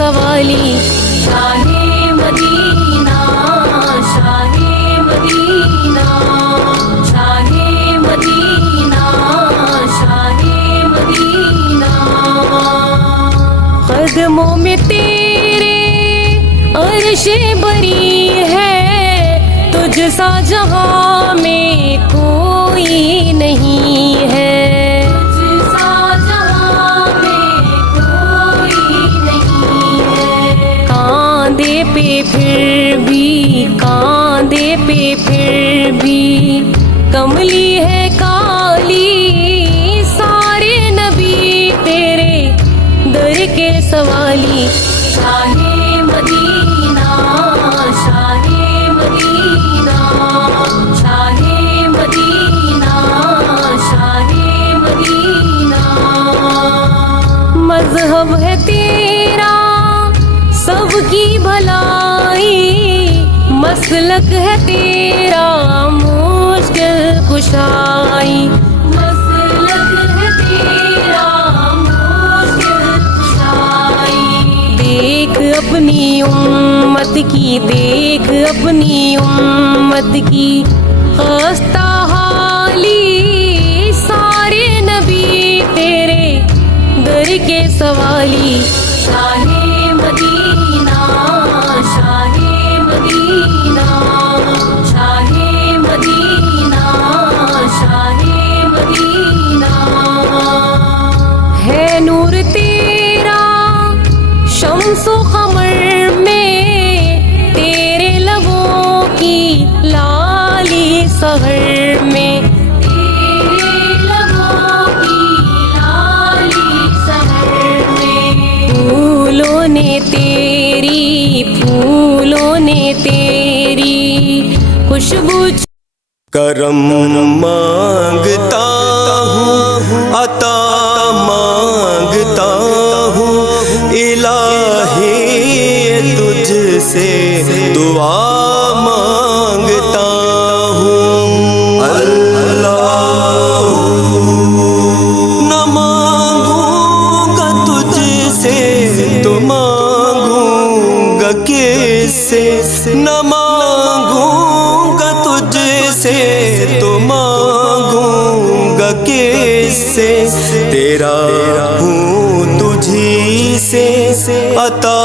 سوالی شاہ مدینہ شاہ مدینہ شاہ مدینہ شاہ مدینہ قدموں میں تیرے عرش بری ہے تجھ سا جہاں میں کوئی نہیں ہے پھر بھی کاندھے پہ پھر بھی کملی ہے کالی سارے نبی تیرے در کے سوالی شاہ مدینہ شاہ مدینہ شاہ مدینہ شاہ مدینہ مذہب ہے تیرا سب کی بھلائی مسلک ہے تیرا مشکل کشائی مسلک ہے تیرا مشکل کشائی دیکھ اپنی امت کی دیکھ اپنی امت کی خستہ حالی سارے نبی تیرے در کے سوالی شاہ مدینہ شاہ مدینہ شاہ مدینہ شاہ مدینہ ہے نور تیرا شمس و قمر میں تیرے لبوں کی لالی سحر میں تیرے لبوں کی لالی سحر میں پھولوں نے تیری خوشبو کرم مانگتا ہوں عطا مانگتا ہوں الہی تجھ سے دعا مانگتا ہوں اللہ نہ مانگوں گا تجھ سے تو مانگوں گا کس سے نہ مانگوں گا تجھ سے تو مانگوں گا کس سے تیرا ہوں تجھی سے عطا